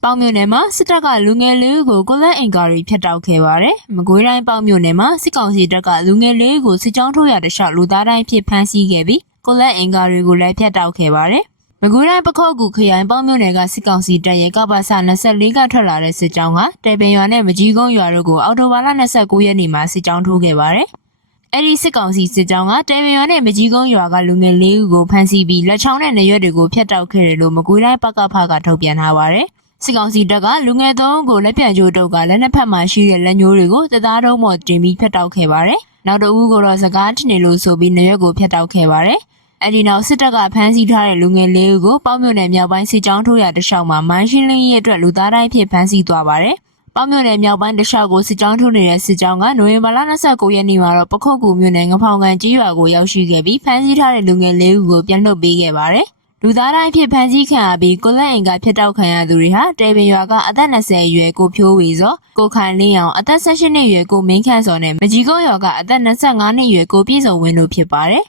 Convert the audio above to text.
။ပေါင်မြို့နယ်မှာစစ်တပ်ကလူငယ်လေးဦးကိုကိုလက်အင်ကာရီဖျက်တောက်ခဲ့ပါတယ်။မကွေးတိုင်းပေါင်မြို့နယ်မှာစစ်ကောင်စီတပ်ကလူငယ်လေးဦးကိုစစ်ကြောင်းထိုးရတဲ့ရှောက်လူသားတိုင်းဖြစ်ဖမ်းဆီးခဲ့ပြီးကိုလက်အင်ကာရီကိုလည်းဖျက်တောက်ခဲ့ပါတယ်။မကွေးတိုင်းပခော့ကူခရိုင်ပေါင်မြို့နယ်ကစစ်ကောင်စီတပ်ရဲ့ကပ္ပစ24ကထွက်လာတဲ့စစ်ကြောင်းကတေပင်ရွာနဲ့မကြီးကုန်းရွာတို့ကိုအော်တိုဘာလ29ရက်နေ့မှာစစ်ကြောင်းထိုးခဲ့ပါတယ်။အဲ့ဒီစစ်ကောင်စီစစ်ကြောင်းကတေပင်ရွာနဲ့မကြီးကုန်းရွာကလူငယ်လေးဦးကိုဖမ်းဆီးပြီးလက်ချောင်းနဲ့နေရွက်တွေကိုဖျက်တောက်ခဲ့တယ်လို့မကွေးတိုင်းပကဖကထုတ်ပြန်ထားပါတယ်။ စစ်ကောင်စီတပ်ကလူငယ်သုံးကိုလက်ပြန်ကြိုးတုပ်ကလက်နှစ်ဖက်မှာရှိတဲ့လက်ညိုးတွေကိုတသားတုံးပေါ်တင်ပြီးဖျက်တောက်ခဲ့ပါတယ်။နောက်တစ်ဦးကိုတော့စကားထင်နေလို့ဆိုပြီးနေရွက်ကိုဖျက်တောက်ခဲ့ပါတယ်။အဲဒီနောက်စစ်တပ်ကဖမ်းဆီးထားတဲ့လူငယ်လေးဦးကိုပေါမြို့နယ်မြောက်ပိုင်းစစ်ကြောင်းထိုးရတလျှောက်မှာမိုင်းရှင်းလင်းရေးအတွက်လူသားတိုင်းဖြစ်ဖမ်းဆီးသွားပါတယ်။ပေါမြို့နယ်မြောက်ပိုင်းတလျှောက်ကိုစစ်ကြောင်းထိုးနေတဲ့စစ်ကြောင်းကနိုဝင်ဘာလ29ရက်နေ့မှာတော့ပခုတ်ကူမြို့နယ်ငဖောင်ကန်ကြီးရွာကိုရောက်ရှိခဲ့ပြီးဖမ်းဆီးထားတဲ့လူငယ်လေးဦးကိုပြန်လွှတ်ပေးခဲ့ပါတယ်။ လူသားတိုင်းဖြစ်ဖန်ကြီးခံရပြီးကိုလက်အင်ကဖျက်တောက်ခံရသူတွေဟာတေပင်ရွာကအသက်20အရွယ်ကိုဖြိုးဝေစောကိုခိုင်လင်းအောင်အသက်18နှစ်အရွယ်ကိုမင်းခန့်စောနဲ့မကြီးကုန်းရွာကအသက်25နှစ်အရွယ်ကိုပြည့်စုံဝင်းတို့ဖြစ်ပါတယ်